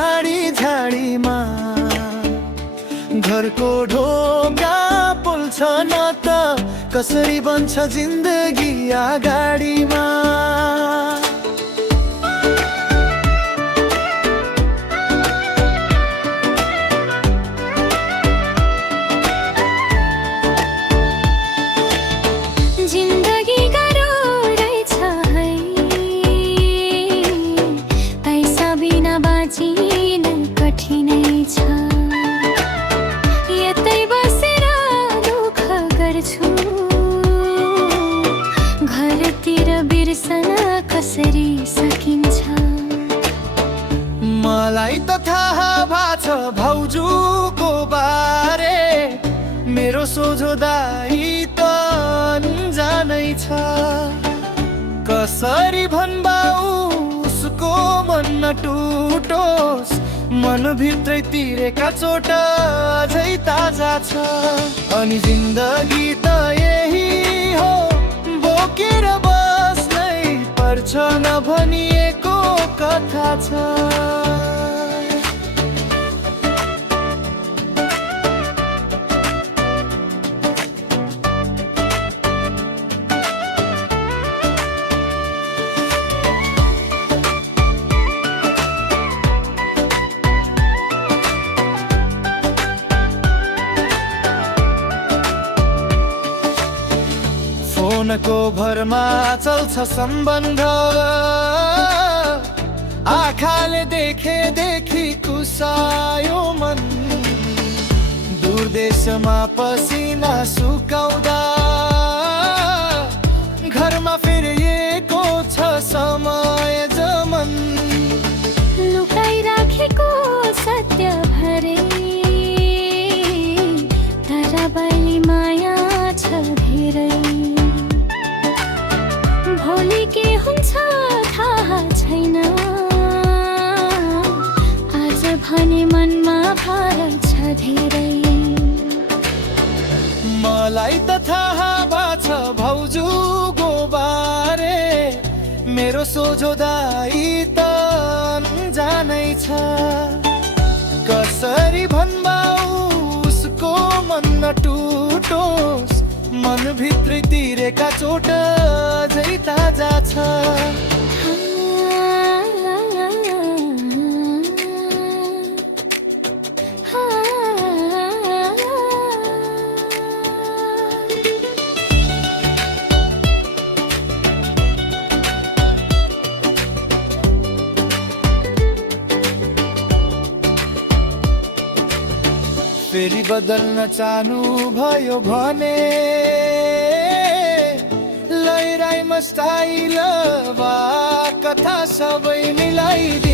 झाडी झाडीमा घरको ढोका पोल्छ न त कसरी बन्छ जिन्दगी अगाडिमा। कसरी सकिन्छ मलाई त थाहा भाछ भाउजूको बारे, मेरो सोझो दाइ त अनजानै छ। कसरी भन्बाउ उसको मन नटुटोस्, मनभित्रै तिरेका चोट अझै ताजा छ। अनि जिन्दगी त यही हो, बोकेर बस्नै पर्छ नभनिएको कथा छ। फोनको भरमा चल्छ सम्बन्ध, आँखाले देखि कुसायो मन। दूर देशमा पसिना सुकाउँदा घरमा फेरिएको छ समय जमन। लुकाइराखेको सत्य भरे तर बलि माया छ धेरै। भोलि के हुन्छ थाहा छैन, आज भने मनमा भार छ धेरै। मलाई त थाहा भाछ भाउजूको बारे, मेरो सोझो दाइ त अनजानै छ। कसरी भन्बाउ उसको मन नटुटोस्, मनभित्रै तिरेका चोट अझै ताजा छ। फेरि बदल्न चाहनु भयो भने लैराइमा स्टाइल वा कथा सबै मिलाइदिए।